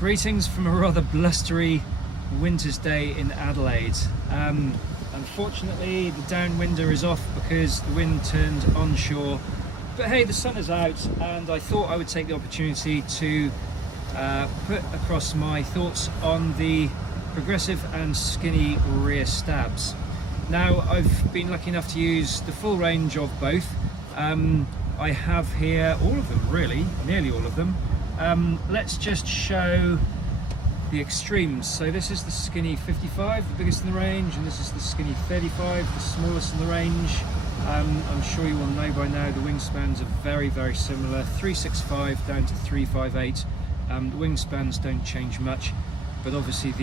Greetings from a rather blustery winter's day in Adelaide. Unfortunately, the downwinder is off because the wind turned onshore. But hey, the sun is out, and I thought I would take the opportunity to put across my thoughts on the progressive and skinny rear stabs. Now, I've been lucky enough to use the full range of both. I have here all of them, really, nearly all of them. Let's just show the extremes. So this is the skinny 55, the biggest in the range, and this is the skinny 35, the smallest in the range. I'm sure you will know by now the wingspans are very, very similar, 365 down to 358. The wingspans don't change much, but obviously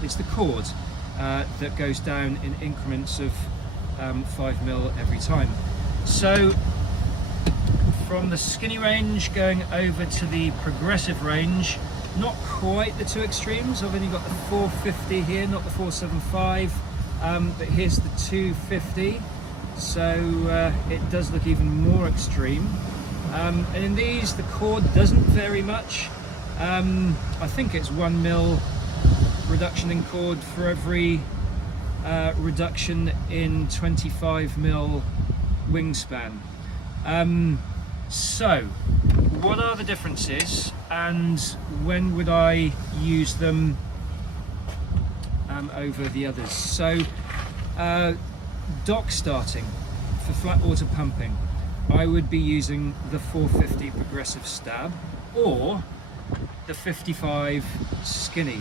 it's the cord that goes down in increments of 5mm every time. So from the skinny range going over to the progressive range, not quite the two extremes. I've only got the 450 here, not the 475, but here's the 250, so it does look even more extreme. And in these, the cord doesn't vary much. I think it's 1mm reduction in cord for every reduction in 25mm wingspan. So, what are the differences, and when would I use them over the others? So, dock starting for flat water pumping, I would be using the 450 progressive stab or the 55 skinny.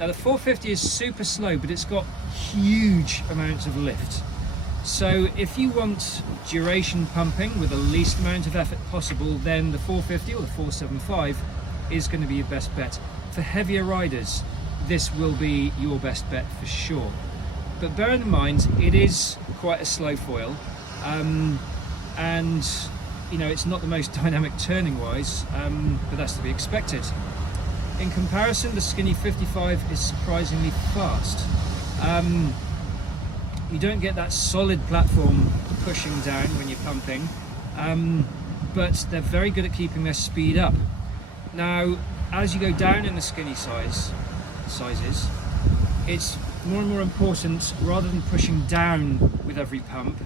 Now, the 450 is super slow, but it's got huge amounts of lift. So if you want duration pumping with the least amount of effort possible, then the 450 or the 475 is going to be your best bet. For heavier riders, this will be your best bet for sure. But bear in mind, it is quite a slow foil, and you know, it's not the most dynamic turning wise, but that's to be expected. In comparison, the skinny 55 is surprisingly fast. You don't get that solid platform pushing down when you're pumping, but they're very good at keeping their speed up. Now, as you go down in the skinny sizes, it's more and more important, rather than pushing down with every pump,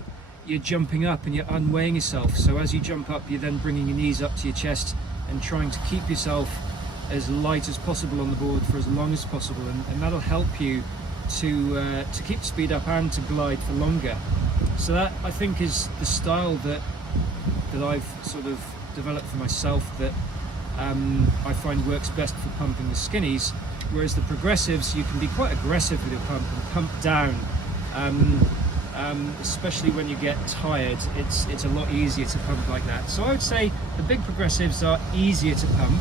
you're jumping up and you're unweighing yourself. So as you jump up, you're then bringing your knees up to your chest and trying to keep yourself as light as possible on the board for as long as possible, and that'll help you to keep the speed up and to glide for longer. So that, I think, is the style that I've sort of developed for myself, that I find works best for pumping the skinnies, whereas the progressives, you can be quite aggressive with your pump and pump down, especially when you get tired. It's a lot easier to pump like that. So I would say the big progressives are easier to pump.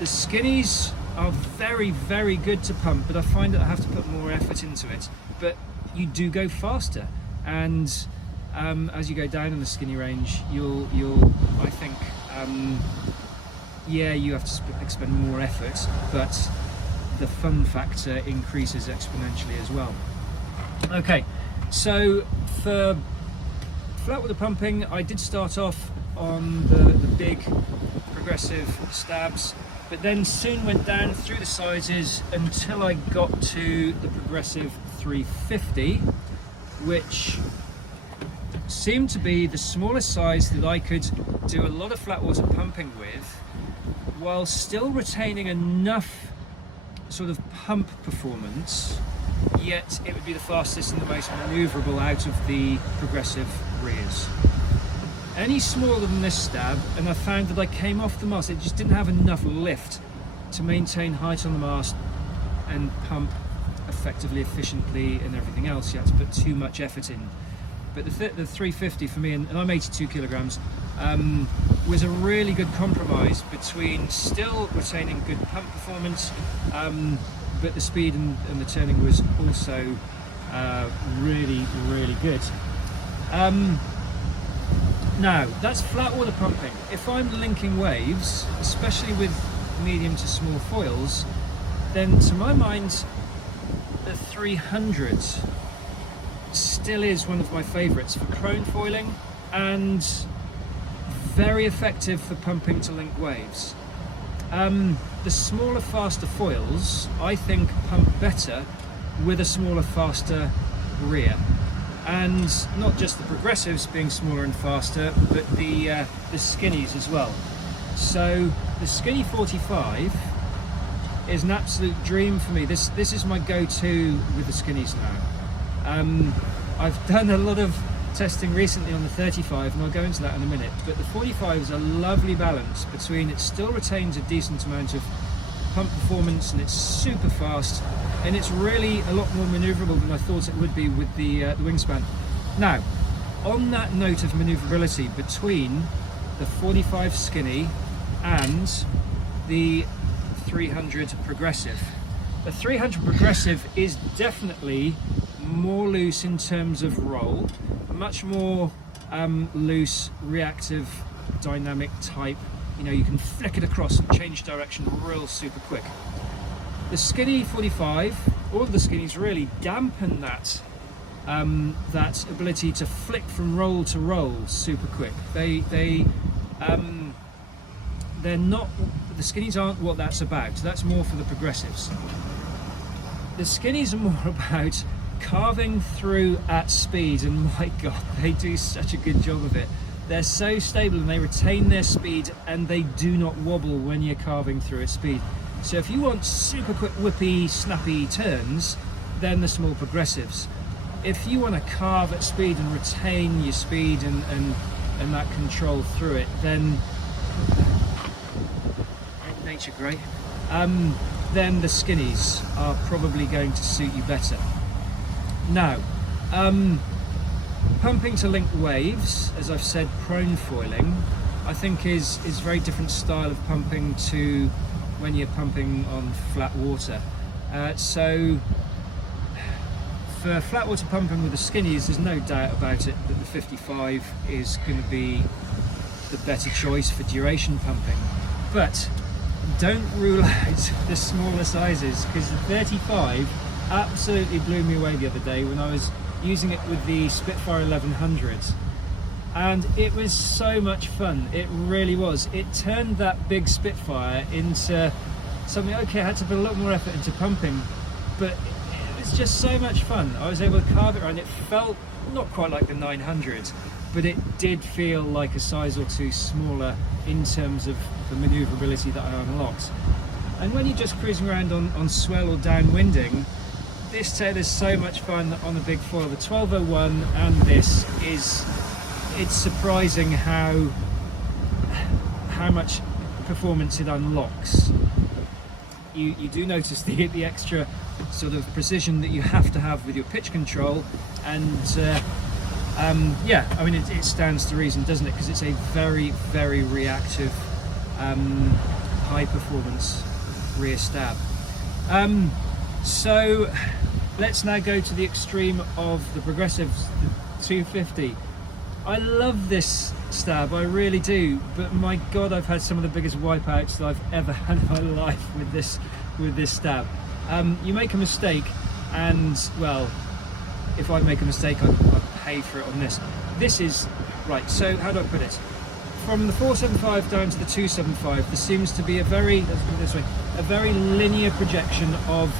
The skinnies are very, very good to pump, but I find that I have to put more effort into it. But you do go faster, and as you go down in the skinny range, you'll I think, yeah, you have to expend more effort, but the fun factor increases exponentially as well. Okay, so for flat water pumping, I did start off on the big progressive stabs, but then soon went down through the sizes until I got to the progressive 350, which seemed to be the smallest size that I could do a lot of flat water pumping with, while still retaining enough sort of pump performance, yet it would be the fastest and the most maneuverable out of the progressive rears. Any smaller than this stab, and I found that I came off the mast, it just didn't have enough lift to maintain height on the mast and pump effectively, efficiently, and everything else. You had to put too much effort in. But the 350 for me, and I'm 82 kilograms, was a really good compromise between still retaining good pump performance, but the speed and the turning was also really, really good. Now, that's flat water pumping. If I'm linking waves, especially with medium to small foils, then to my mind, the 300 still is one of my favourites for prone foiling, and very effective for pumping to link waves. The smaller, faster foils, I think, pump better with a smaller, faster rear. And not just the progressives being smaller and faster, but the skinnies as well. So the Skinny 45 is an absolute dream for me. This is my go-to with the skinnies now. I've done a lot of testing recently on the 35, and I'll go into that in a minute, but the 45 is a lovely balance between it still retains a decent amount of pump performance and it's super fast, and it's really a lot more manoeuvrable than I thought it would be with the wingspan. Now, on that note of manoeuvrability between the 45 Skinny and the 300 progressive, the 300 progressive is definitely more loose in terms of roll, much more loose, reactive, dynamic type. You know, you can flick it across and change direction real super quick. The Skinny 45, all of the Skinnies really dampen that that ability to flick from roll to roll super quick. They're not, the Skinnies aren't what that's about. That's more for the progressives. The Skinnies are more about carving through at speed, and my god, they do such a good job of it. They're so stable and they retain their speed, and they do not wobble when you're carving through at speed. So if you want super quick, whippy, snappy turns, then the small progressives. If you want to carve at speed and retain your speed and that control through it, then nature grey, then the Skinnies are probably going to suit you better. Now, pumping to linked waves, as I've said, prone foiling, I think is very different style of pumping to when you're pumping on flat water. So for flat water pumping with the Skinnies, there's no doubt about it that the 55 is going to be the better choice for duration pumping. But don't rule out the smaller sizes, because the 35 absolutely blew me away the other day when I was using it with the Spitfire 1100, and it was so much fun. It really was. It turned that big Spitfire into something, okay, I had to put a lot more effort into pumping, but it was just so much fun. I was able to carve it around. It felt not quite like the 900, but it did feel like a size or two smaller in terms of the manoeuvrability that I unlocked. And when you're just cruising around on swell or downwinding, this tail is so much fun on the big foil. The 1201 and this it's surprising how much performance it unlocks. You do notice the extra sort of precision that you have to have with your pitch control, and yeah, I mean it stands to reason, doesn't it? Because it's a very, very reactive, high performance rear stab. So let's now go to the extreme of the progressives, the 250. I love this stab, I really do, but my god, I've had some of the biggest wipeouts that I've ever had in my life with this stab. You make a mistake, and well, if I make a mistake, I'd pay for it on this. This is right. So how do I put it? From the 475 down to the 275, there seems to be a very, let's put it this way, a very linear projection of,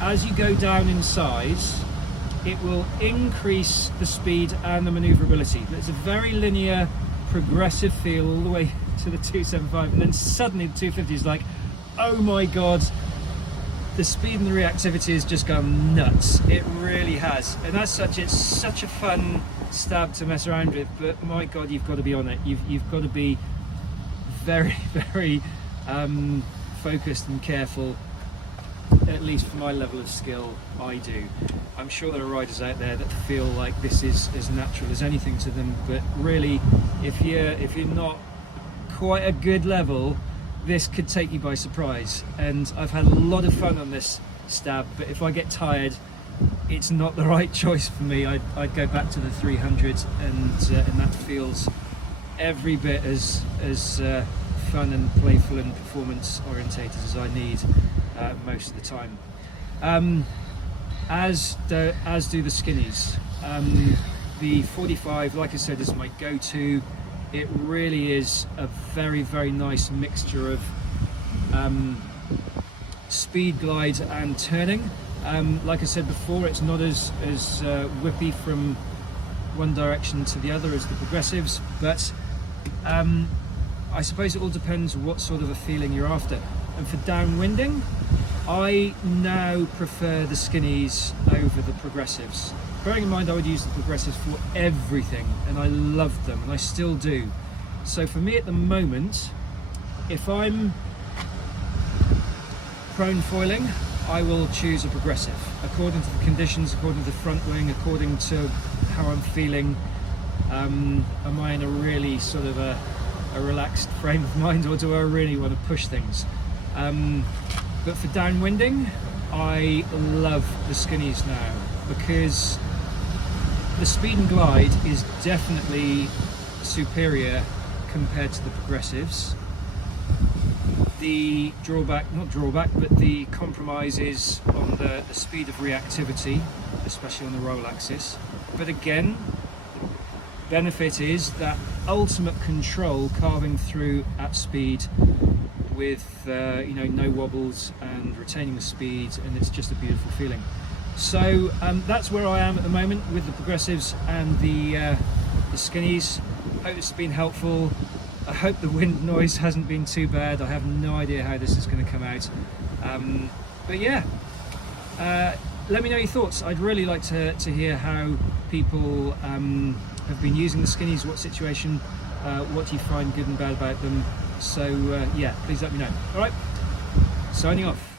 as you go down in size, it will increase the speed and the manoeuvrability. There's a very linear, progressive feel all the way to the 275, and then suddenly the 250 is like, oh my god, the speed and the reactivity has just gone nuts. It really has, and as such, it's such a fun stab to mess around with. But my god, you've got to be on it. You've got to be very, very focused and careful. At least for my level of skill, I do. I'm sure there are riders out there that feel like this is as natural as anything to them, but really, if you're not quite a good level, this could take you by surprise. And I've had a lot of fun on this stab, but if I get tired, it's not the right choice for me. I'd go back to the 300, and that feels every bit as fun and playful and performance orientated as I need most of the time. As do the Skinnies. The 45, like I said, is my go-to. It really is a very, very nice mixture of speed, glide and turning. Like I said before, it's not as whippy from one direction to the other as the progressives, but I suppose it all depends what sort of a feeling you're after. And for downwinding, I now prefer the skinnies over the progressives. Bearing in mind I would use the progressives for everything, and I loved them, and I still do. So for me at the moment, if I'm prone foiling, I will choose a progressive, according to the conditions, according to the front wing, according to how I'm feeling. Am I in a really sort of a relaxed frame of mind, or do I really want to push things? But for downwinding, I love the skinnies now, because the speed and glide is definitely superior compared to the progressives. The but the compromise is on the speed of reactivity, especially on the roll axis. But again, the benefit is that ultimate control carving through at speed with no wobbles and retaining the speed, and it's just a beautiful feeling. So that's where I am at the moment with the progressives and the skinnies. Hope it's been helpful. I hope the wind noise hasn't been too bad. I have no idea how this is going to come out. But yeah, let me know your thoughts. I'd really like to hear how people have been using the skinnies, what situation, what do you find good and bad about them. So yeah, please let me know. All right, signing off.